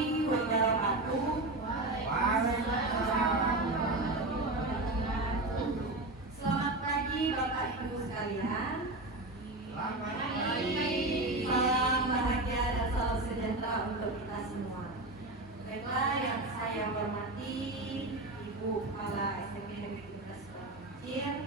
warahmatullahi wabarakatuh. Selamat pagi Bapak Ibu sekalian. Salam bahagia dan salam sejahtera untuk kita semua. Baiklah, yang saya hormati Ibu Kepala SMP Negeri 13 Kecil,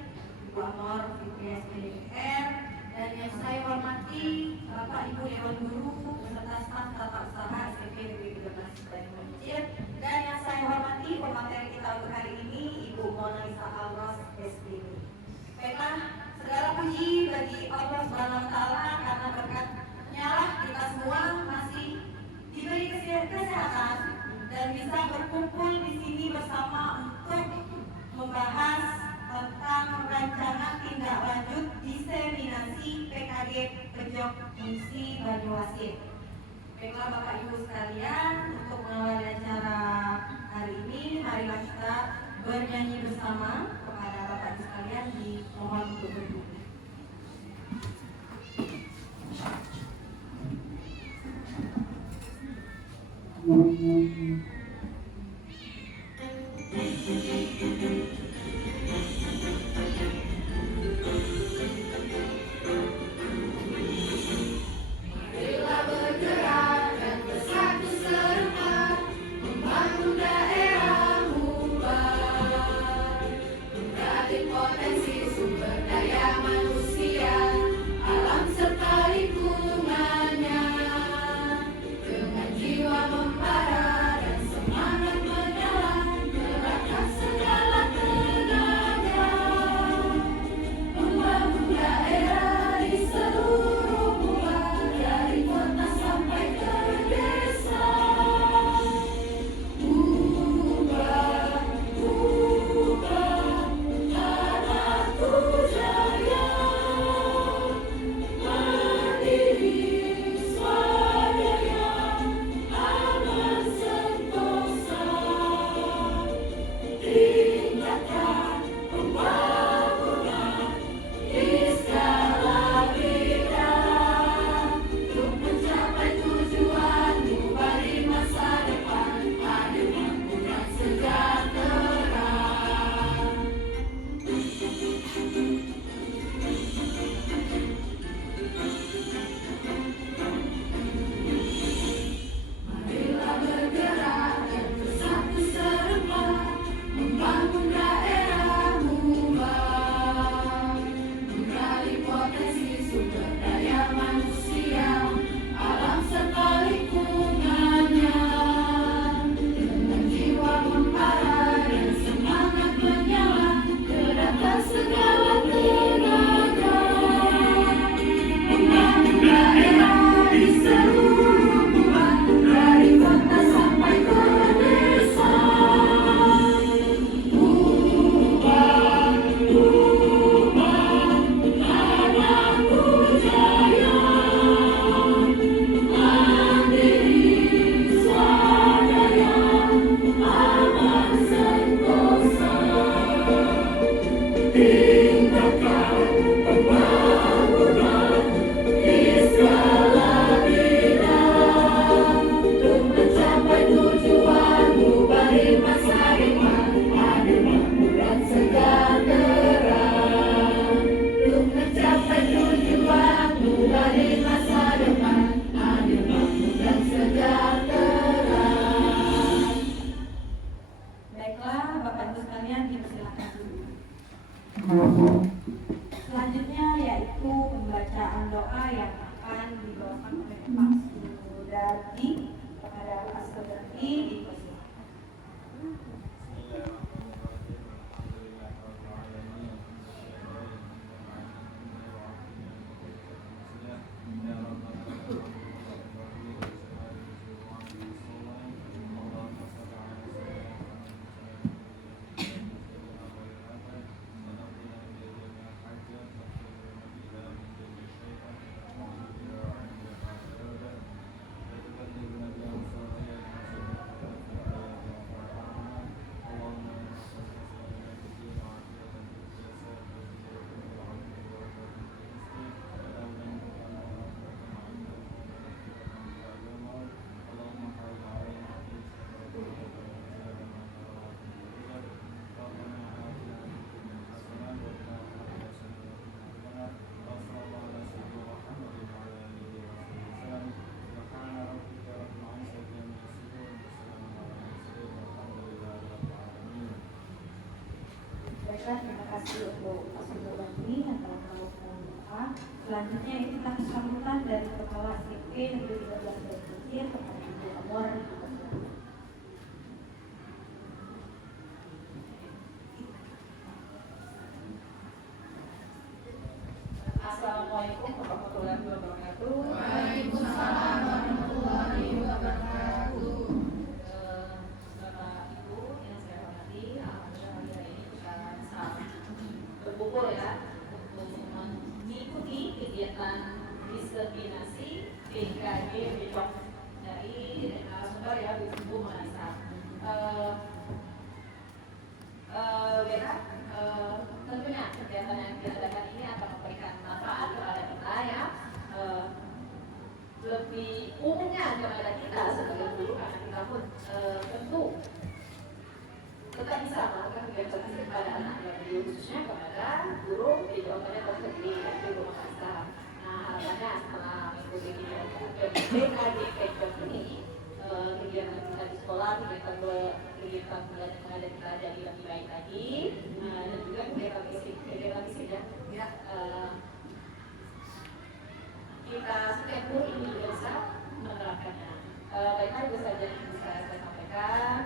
Ibu Amor Fitri SPDR, dan yang saya hormati Bapak Ibu Dewan Guru beserta staf tata usaha SMP Negeri 13 Kecil, dan yang saya hormati pemateri kita untuk hari ini Ibu Mona Lisa Alros SPD. Baiklah, segala puji bagi Allah Subhanahu wa Ta'ala karena berkat-Nya lah kita semua masih diberi kesehatan dan bisa berkumpul di sini bersama untuk membahas tentang rencana tindak lanjut diseminasi PKG Pejok Fungsi Banyuasin. Baiklah Bapak Ibu sekalian, untuk mengawali acara hari ini, marilah kita bernyanyi bersama. Kepada Bapak Ibu sekalian dimohon untuk berdiri. Selanjutnya yaitu pembacaan doa yang akan dibawakan oleh Pak Sudardi. Kepada Pak Sudardi dipersilakan. kasih untuk Pak Bantri yang telah melakukan doa. Selanjutnya itu kita sambutan dari Kepala SMP Negeri 13 Baitur kepada Ibu Amor. Assalamualaikum warahmatullahi wabarakatuh. Waalaikumsalam warahmatullahi wabarakatuh. Bapak Ibu yang saya hormati, alhamdulillah hari ini kita bisa berkumpul ya untuk mengikuti kegiatan diseminasi PKG Bejok dari narasumber ya Ibu Manisa. Tentunya kegiatan yang diadakan ini akan memberikan manfaat kepada kita ya, lebih umumnya kepada kita sebagai guru, karena kita pun tentu tetap bisa melakukan kegiatan kepada anak dan guru, khususnya kepada guru di jawabannya tersendiri di rumah kita. Nah, harapannya setelah mengikuti BKG Pejok ini, kegiatan kita di sekolah, kegiatan belajar mengajar kita jadi lebih baik lagi, dan juga kegiatan fisik ya. Kita setiap guru ini juga bisa menerapkannya. Baiklah itu saja yang bisa saya sampaikan.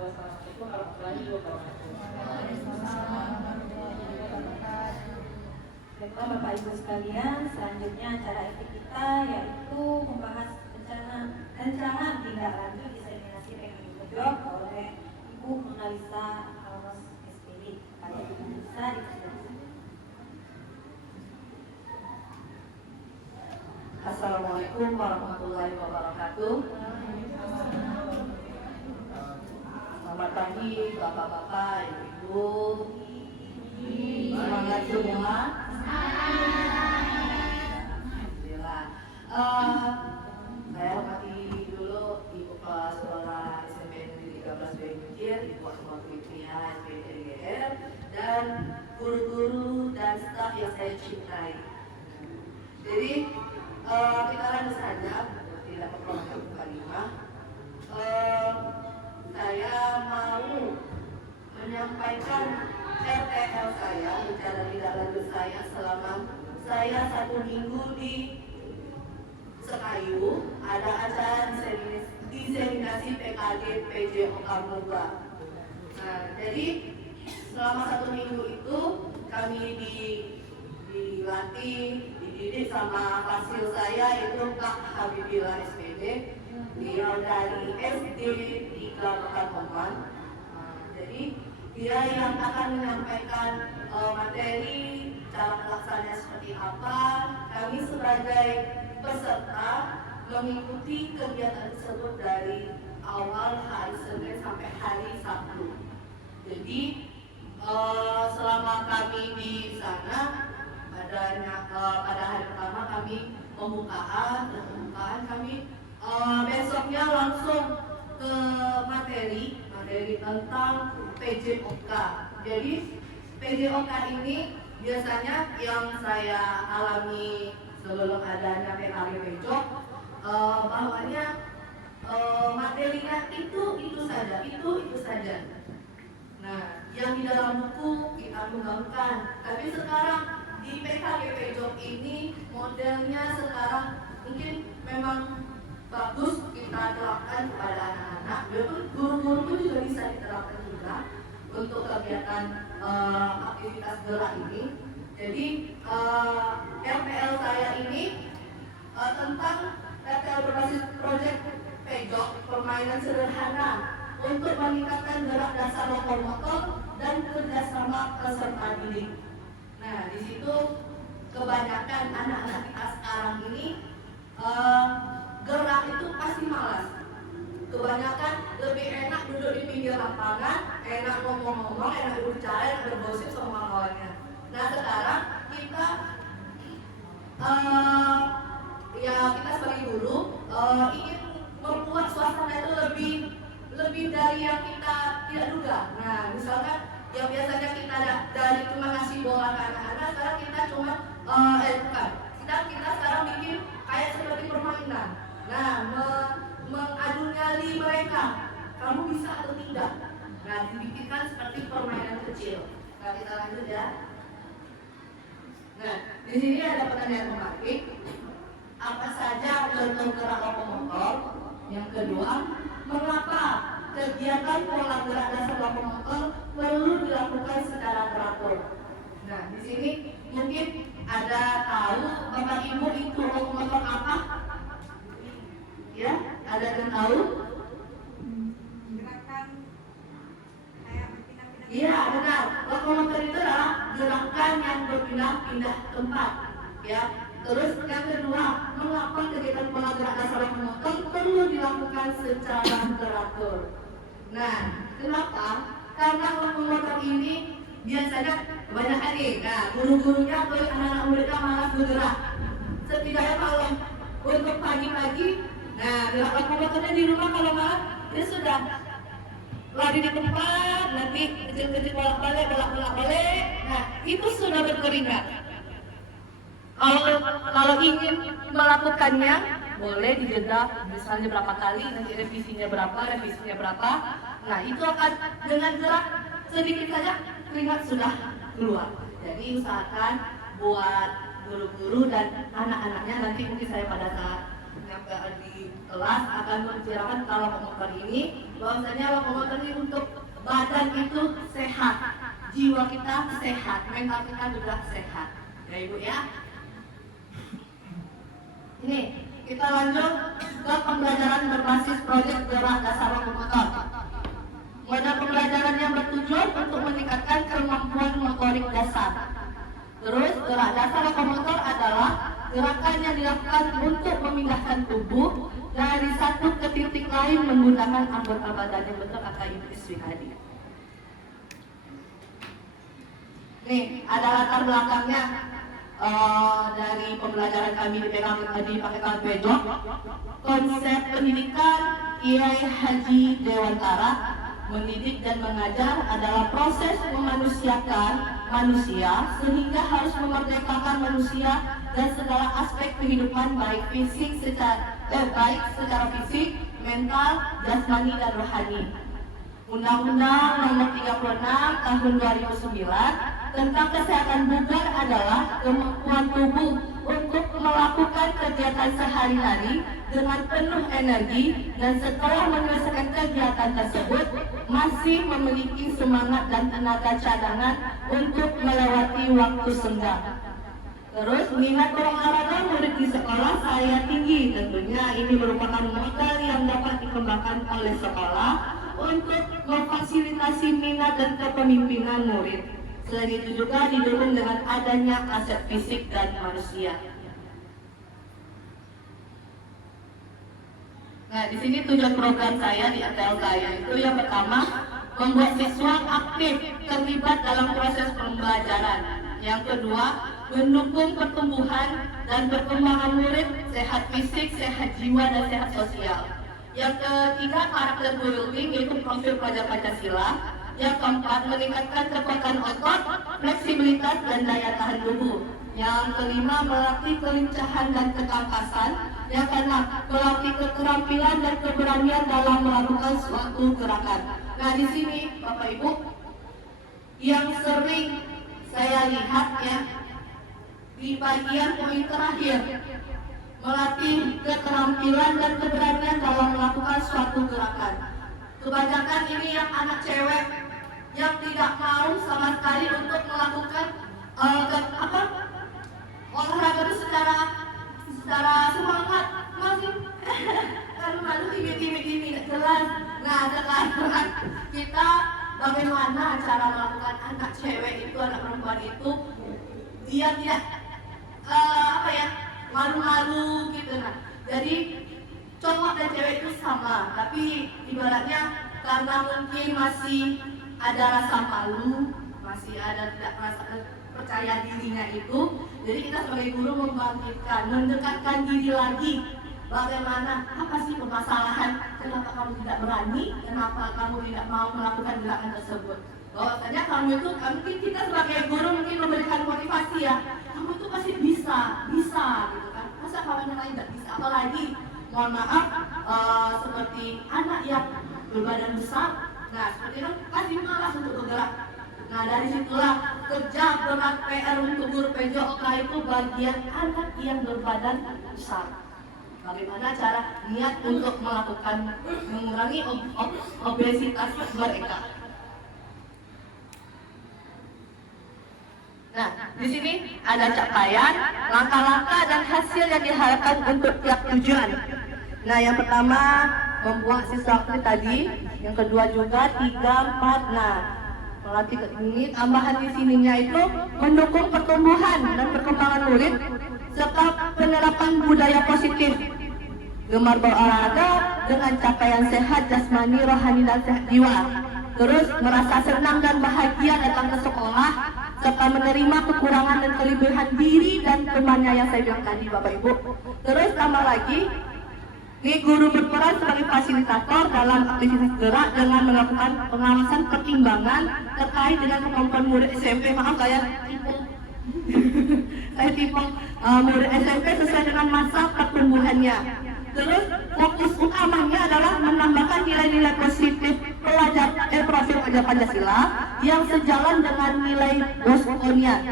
Wassalamualaikum warahmatullahi wabarakatuh. Baiklah Bapak Ibu sekalian, selanjutnya acara inti kita yaitu membahas rencana tindak lanjut diseminasi PKG Bejok oleh Ibu Monalisa Almas SPD. Pada Ibu Monalisa dipersilakan. Assalamualaikum warahmatullahi wabarakatuh. Selamat pagi Bapak-bapak, Ibu. Semangat semua. Alhamdulillah. Saya hormati dulu Ibu Kepala Sekolah SMP Negeri 13 Baitur, Ibu Asma Fitria SPDGR, dan guru-guru dan staf yang saya cintai. Jadi kita lanjut saja, tidak memperoleh kalimat. Saya mau menyampaikan RTL saya, rencana tindak lanjut saya selama saya 1 minggu di Sekayu, ada acara diseminasi PKG PJOK Murba. Nah, jadi selama 1 minggu itu kami dilatih, dididik sama fasil saya itu Kak Habibila SPD, beliau dari SD di Kelapa. Jadi dia yang akan menyampaikan materi, cara pelaksananya seperti apa. Kami sebagai peserta mengikuti kegiatan tersebut dari awal hari Senin sampai hari Sabtu. Jadi selama kami di sana, pada hari pertama kami pembukaan kami besoknya langsung ke materi tentang PJOK. Jadi PJOK ini biasanya yang saya alami sebelum adanya PKG Bejok, bahwanya materinya itu saja. Nah, yang di dalam buku kita kembangkan. Tapi sekarang di PKG Bejok ini modelnya sekarang mungkin memang bagus kita terapkan kepada anak-anak. Guru-guru pun juga bisa diterapkan juga untuk kegiatan aktivitas gerak ini. Jadi RPL saya ini tentang RPL berbasis proyek Pejok, permainan sederhana untuk meningkatkan gerak dasar lokomotor dan kerjasama peserta didik. Nah, di situ kebanyakan anak-anak kita sekarang ini gerak itu pasti malas. Kebanyakan lebih enak duduk di pinggir lapangan, enak ngomong-ngomong, enak berbicara, enak bergosip sama kawannya. Nah, sekarang kita kita sebagai guru ingin membuat suasana itu lebih dari yang kita tidak duga. Nah, misalkan yang biasanya kita dari cuma ngasih bola ke anak-anak, sekarang kita cuma kita sekarang bikin kayak seperti permainan. Nah, mengadu nyali mereka, kamu bisa atau tidak. Nah, dibikinkan seperti permainan kecil. Nah, kita Lanjut ya. Nah, di sini ada pertanyaan menarik. Apa saja contoh gerak lokomotor? Yang kedua, mengapa kegiatan pola gerak dasar lokomotor perlu dilakukan secara teratur? Nah, di sini mungkin ada tahu Bapak Ibu itu lokomotor apa? Ya, ada yang tahu? Gerakan kayak berpindah-pindah. Iya, benar. Lokomotor itu adalah gerakan yang berpindah-pindah tempat. Ya. Terus yang kedua, mengapa kegiatan pola gerak dasar lokomotor perlu dilakukan secara teratur? Nah, kenapa? Karena lokomotor ini biasanya banyak hari. Nah, guru-gurunya atau anak-anak muridnya malas bergerak. Setidaknya kalau untuk pagi-pagi, nah gerak lokomotornya di rumah kalau malam, dia sudah lari di tempat, nanti kecil-kecil bolak-balik. Nah, itu sudah berkeringat. Kalau ingin melakukannya, boleh dijeda misalnya berapa kali, nanti revisinya berapa. Nah, itu akan dengan gerak sedikit saja keringat sudah keluar. Jadi usahakan buat guru-guru dan anak-anaknya, nanti mungkin saya pada saat nyampe di kelas akan membicarakan kalau lokomotor ini, bahwasanya lokomotor ini untuk badan itu sehat, jiwa kita sehat, mental kita juga sehat. Ya Ibu ya. Ini kita lanjut ke pembelajaran berbasis proyek gerak dasar lokomotor. Pada pembelajaran yang bertujuan untuk meningkatkan kemampuan motorik dasar. Terus gerak dasar lokomotor adalah gerakan yang dilakukan untuk memindahkan tubuh dari satu ke titik lain menggunakan anggota badan yang betul kata Ibu Iswi tadi. Nih ada latar belakangnya. Dari pembelajaran kami dipegang tadi pakai Kalbejo, konsep pendidikan Kiai Haji Dewantara, mendidik dan mengajar adalah proses memanusiakan manusia sehingga harus memerdekakan manusia dan segala aspek kehidupan baik secara fisik, mental, jasmani dan rohani. Undang-Undang Nomor 36 Tahun 2009 tentang kesehatan bugar adalah kemampuan tubuh untuk melakukan kegiatan sehari-hari dengan penuh energi dan setelah menyelesaikan kegiatan tersebut masih memiliki semangat dan tenaga cadangan untuk melewati waktu senggang. Terus minat berolahraga murid di sekolah saya tinggi. Tentunya ini merupakan modal yang dapat dikembangkan oleh sekolah untuk memfasilitasi minat dan kepemimpinan murid. Selain itu juga didukung dengan adanya aset fisik dan manusia. Nah, di sini tujuan program saya di ATL saya itu yang pertama, membuat siswa aktif terlibat dalam proses pembelajaran. Yang kedua, mendukung pertumbuhan dan perkembangan murid sehat fisik, sehat jiwa, dan sehat sosial. Yang ketiga, karakter building yaitu profil pelajar Pancasila. Yang keempat, meningkatkan kekuatan otot, fleksibilitas, dan daya tahan tubuh. Yang kelima, melatih kelincahan dan ketangkasan. Yang keenam, melatih keterampilan dan keberanian dalam melakukan suatu gerakan. Nah, di sini Bapak Ibu, yang sering saya lihat ya, di bagian poin terakhir, melatih keterampilan dan keberanian dalam melakukan suatu gerakan. Kebanyakan ini yang anak cewek yang tidak mau sama sekali untuk melakukan olahraga itu secara semangat, masih malu timid ini jelas. Nah, sekarang kita bagaimana cara melakukan anak cewek itu, anak perempuan itu dia tidak malu-malu gitu. Nah, jadi cowok dan cewek itu sama, tapi ibaratnya karena mungkin masih ada rasa malu, masih ada tidak merasa percaya dirinya itu, jadi kita sebagai guru membangkitkan, mendekatkan diri lagi. Bagaimana, apa sih permasalahan, kenapa kamu tidak berani, kenapa kamu tidak mau melakukan gerakan tersebut. Bahwasanya kamu itu, mungkin kita sebagai guru mungkin memberikan motivasi ya, kamu itu pasti bisa gitu kan. Masa kawan yang lain tidak bisa, apalagi mohon maaf seperti anak yang berbadan besar. Nah, seperti itu pasti malas untuk bergerak. Nah, dari situlah kerja berat PR untuk guru PJOK itu bagian anak yang berbadan besar. Bagaimana cara niat untuk melakukan mengurangi obesitas mereka. Nah, di sini ada capaian, langkah-langkah dan hasil yang diharapkan untuk tiap tujuan. Nah, yang pertama membuat siswa tadi, yang kedua juga 3, 4. Nah, melatih ini tambahan di sininya itu mendukung pertumbuhan dan perkembangan murid serta penerapan budaya positif. Gemar berolahraga dengan capaian sehat jasmani, rohani dan sehat jiwa. Terus merasa senang dan bahagia datang ke sekolah serta menerima kekurangan dan kelebihan diri dan temannya yang saya bilang tadi Bapak Ibu. Terus tambah lagi, ini guru berperan sebagai fasilitator dalam aktivitas gerak dengan melakukan pengawasan pertimbangan terkait dengan kemampuan murid SMP. Maaf saya tipe murid SMP sesuai dengan masa pertumbuhannya. Terus fokus utamanya adalah menambahkan nilai-nilai positif profil pelajar Pancasila yang sejalan dengan nilai Boskonia,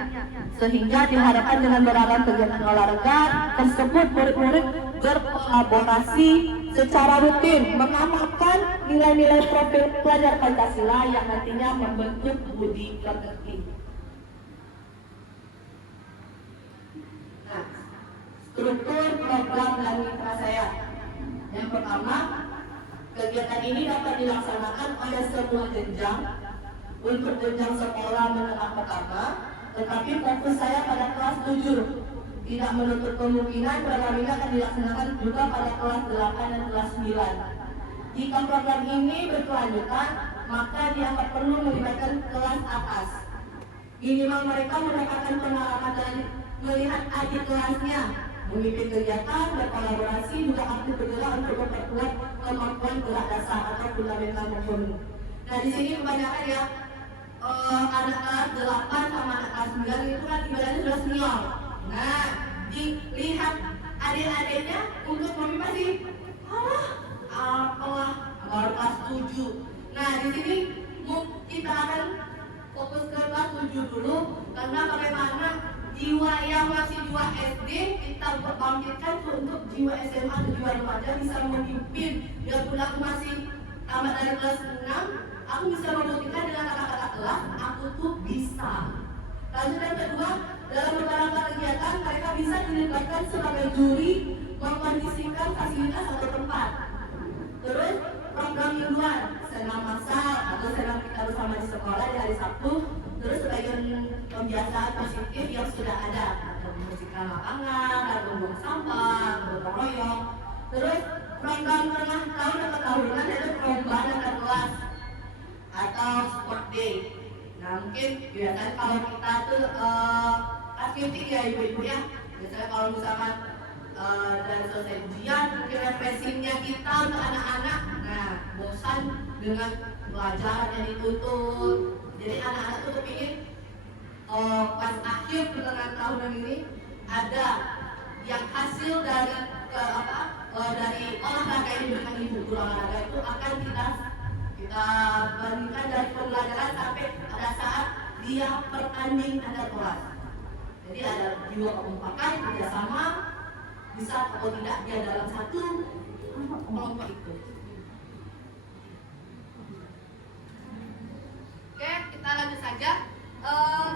sehingga diharapkan dengan beragam kegiatan olahraga tersebut murid-murid berkolaborasi secara rutin mengamalkan nilai-nilai profil pelajar Pancasila yang nantinya membentuk budi pekerti. Nah, struktur program dan mitra saya. Yang pertama, kegiatan ini dapat dilaksanakan oleh semua jenjang untuk jenjang sekolah menengah pertama, tetapi fokus saya pada kelas 7. Tidak menutup kemungkinan program ini akan dilaksanakan juga pada kelas 8 dan kelas 9. Jika program ini berkelanjutan, maka dianggap perlu melibatkan kelas atas. Minimal mereka mendapatkan pengalaman dari melihat adik kelasnya, memimpin kegiatan, berkolaborasi, juga aktif bergerak untuk memperkuat kemampuan gerak dasar atau fundamental movement. Nah, di sini kebanyakan ya anak kelas 8 sama anak kelas 9 itu kan ibaratnya sudah senior. Nah, dilihat adik-adiknya untuk mami masih apalah baru kelas 7. Nah, di sini kita akan fokus ke kelas 7 dulu, karena bagaimana jiwa yang masih jiwa SD kita bangkitkan untuk jiwa SMA atau jiwa remaja bisa memimpin. Biarpun aku masih tamat dari kelas 6, aku bisa membuktikan dengan kata-kata kelas aku tuh bisa. Lanjut yang kedua, dalam beberapa kegiatan mereka bisa dilibatkan sebagai juri mengkondisikan fasilitas atau tempat. Terus program mingguan, senam massal atau senam kita bersama di sekolah di hari Sabtu. Terus sebagian kebiasaan positif yang sudah ada, atau membersihkan lapangan, atau membuang sampah, bergotong royong. Terus program tengah tahun atau tahunan yaitu perlombaan antar kelas atau sport day. Nah, mungkin biasanya kalau kita tuh activity ya ibu-ibu ya, biasanya kalau misalkan dari selesai ujian, mungkin refreshingnya kita untuk anak-anak, nah bosan dengan pelajaran yang dituntut. Jadi anak-anak tuh kepingin pas akhir pertengahan tahunan ini ada yang hasil dari dari olahraga ini dengan ibu guru olahraga itu akan kita bandingkan dari pembelajaran sampai pada saat dia bertanding antar kelas. Jadi ada jiwa kekompakan, kerjasama, bisa atau tidak dia dalam satu kelompok itu. Oke, kita lanjut saja.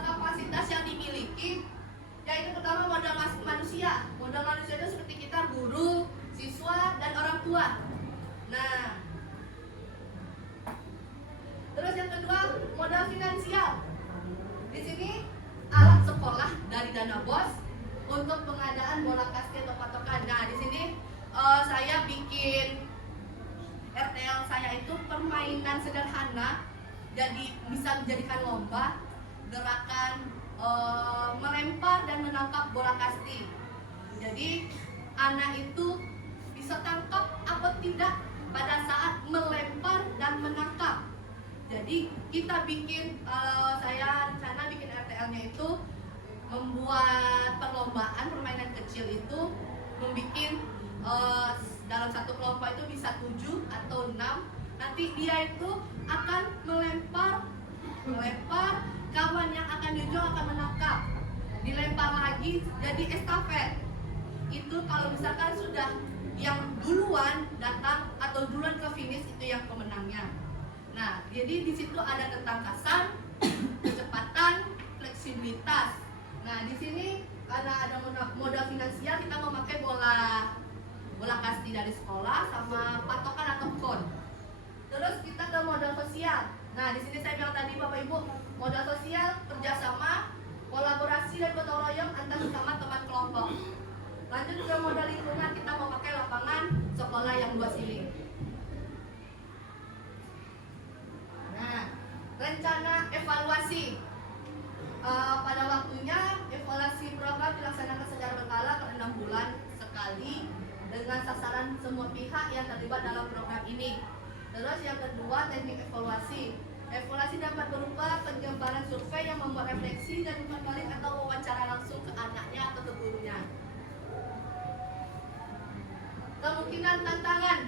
Kapasitas yang dimiliki, yaitu pertama modal manusia. Modal manusia itu seperti kita, guru, siswa, dan orang tua. Nah, terus yang kedua modal finansial. Di sini alat sekolah dari dana BOS untuk pengadaan bola kasket atau patokan. Nah, di sini saya bikin RTL saya itu permainan sederhana, jadi bisa dijadikan lomba, gerakan melempar dan menangkap bola kasti. Jadi anak itu bisa tangkap atau tidak pada saat melempar dan menangkap. Jadi kita bikin, saya rencana bikin RTL-nya itu membuat perlombaan permainan kecil itu, membuat dalam satu kelompok itu bisa 7 atau 6. Nanti dia itu akan melempar kawan yang akan dijual akan menangkap, dilempar lagi jadi estafet. Itu kalau misalkan sudah yang duluan datang atau duluan ke finish itu yang pemenangnya. Nah, jadi di situ ada ketangkasan, kecepatan, fleksibilitas. Nah, di sini karena ada modal finansial, kita memakai bola kasti dari sekolah sama patokan atau kon. Terus kita ke modal sosial. Nah, di sini saya bilang tadi Bapak Ibu, modal sosial kerjasama, kolaborasi dan gotong royong antar sesama teman kelompok. Lanjut ke modal lingkungan, kita memakai lapangan sekolah yang luas ini. Nah, rencana evaluasi. Pada waktunya evaluasi program dilaksanakan secara berkala per 6 bulan sekali dengan sasaran semua pihak yang terlibat dalam program ini. Terus yang kedua, teknik evaluasi. Evaluasi dapat berupa penyebaran survei yang membuat refleksi dan umpan balik atau wawancara langsung ke anaknya atau ke gurunya. Kemungkinan tantangan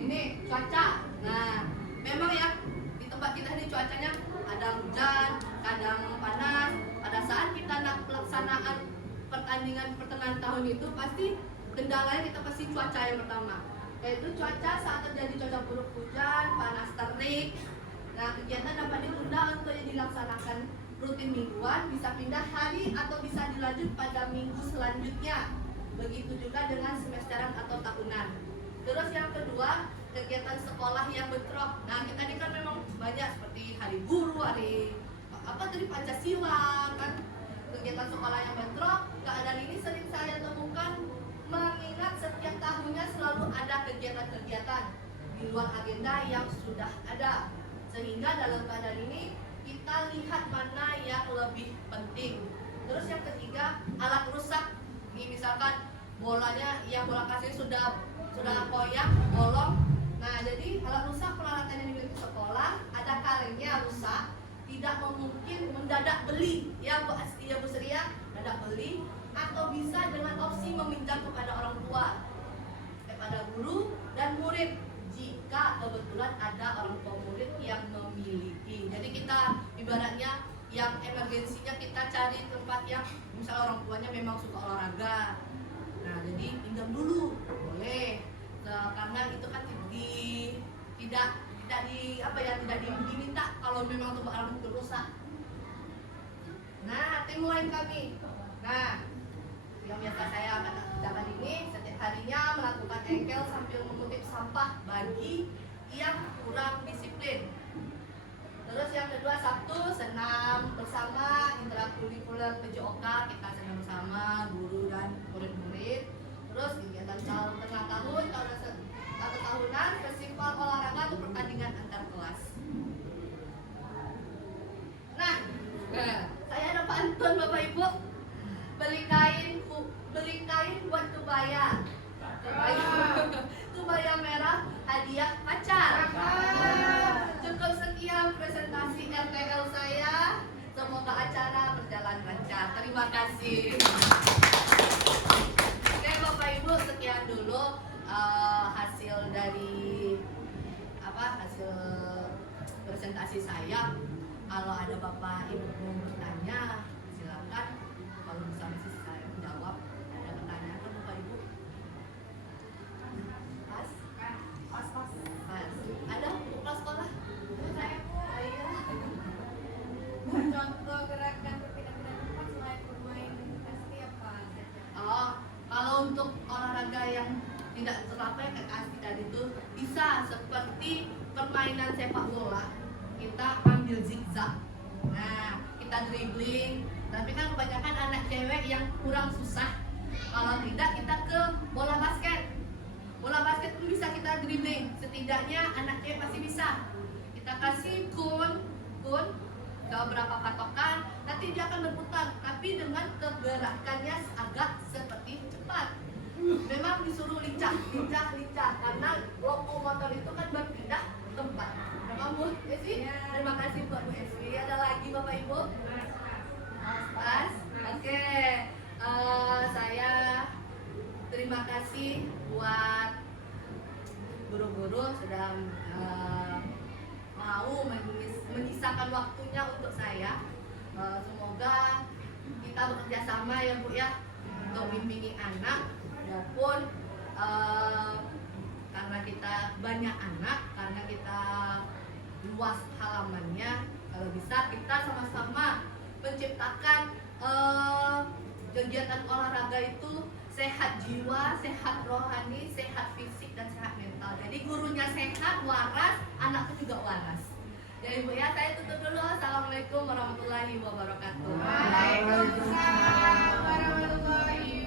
ini cuaca. Nah, memang ya di tempat kita ini cuacanya kadang hujan, kadang panas. Pada saat kita nak pelaksanaan pertandingan pertengahan tahun itu pasti kendalanya kita pasti cuaca yang pertama, yaitu cuaca saat terjadi cuaca buruk, hujan, panas terik. Nah, kegiatan dapat ditunda untuk yang dilaksanakan rutin mingguan, bisa pindah hari atau bisa dilanjut pada minggu selanjutnya. Begitu juga dengan semesteran atau tahunan. Terus yang kedua, kegiatan sekolah yang bentrok. Nah, kita ini kan memang banyak seperti hari guru, hari Pancasila kan, kegiatan sekolah yang bentrok. Keadaan ini sering saya temukan mengingat setiap tahunnya selalu ada kegiatan-kegiatan di luar agenda yang sudah ada. Sehingga dalam keadaan ini kita lihat mana yang lebih penting. Terus yang ketiga, alat rusak. Ini misalkan bolanya yang bola kasih sudah koyak, bolong. Nah, jadi alat rusak peralatan yang dimiliki sekolah ada kalanya rusak, tidak mungkin mendadak beli ya Bu Asti ya Bu Seria, mendadak beli, atau bisa dengan opsi meminjam kepada orang tua, kepada guru dan murid jika kebetulan ada orang tua murid yang memiliki. Jadi kita ibaratnya yang emergensinya kita cari tempat yang misalnya orang tuanya memang suka olahraga. Nah, jadi pinjam dulu boleh. Nah, karena itu kan tidak diminta kalau memang untuk alat itu rusak. Nah, timeline kami. Nah, yang biasa saya akan kerjakan ini setiap harinya melakukan engkel sambil mengutip sampah bagi yang kurang disiplin. Terus yang kedua, Sabtu senam bersama intrakurikuler PJOK, kita senam bersama guru dan murid-murid. Terus kegiatan tengah tahun, kalau satu tahunan, festival olahraga atau pertandingan antar kelas. Nah, saya ada pantun Bapak Ibu, beli kain buat kebaya merah hadiah pacar. Cukup sekian presentasi RTL saya. Semoga acara berjalan lancar. Terima kasih. Oke Bapak Ibu, sekian dulu hasil dari hasil presentasi saya. Kalau ada Bapak Ibu mau bertanya, silakan. Kalau bisa masih saya menjawab. Ada pertanyaan kan Bapak Ibu? Pas. Ada buku sekolah? Saya Bu, Iya. contoh gerakan berpindah-pindah tempat selain bermain pasti apa saja? Oh, kalau untuk olahraga yang tidak tercapai kayak Asti tadi itu bisa seperti permainan sepak bola. Kita ambil zigzag. Nah, kita dribbling. Tapi kan kebanyakan anak cewek yang kurang susah. Kalau tidak, kita ke bola basket. Bola basket pun bisa kita dribbling. Setidaknya anak cewek pasti bisa. Kita kasih kun ke beberapa patokan, nanti dia akan berputar, tapi dengan kegerakannya agak seperti cepat. Memang disuruh lincah, karena lokomotor itu kan berpindah tempat. Memang Bu Esi? Terima kasih buat Bu Esi. Ada lagi Bapak Ibu? Pas? Oke. Saya terima kasih buat guru-guru sudah mau menyisakan waktunya untuk saya. Semoga kita bekerja sama ya Bu ya untuk bimbingi anak, maupun karena kita banyak anak, karena kita luas halamannya, kalau bisa kita sama-sama menciptakan kegiatan olahraga itu sehat jiwa, sehat rohani, sehat fisik, dan sehat mental. Jadi gurunya sehat, waras, anaknya juga waras. Jadi Bu ya, saya tutup dulu. Assalamualaikum warahmatullahi wabarakatuh. Waalaikumsalam warahmatullahi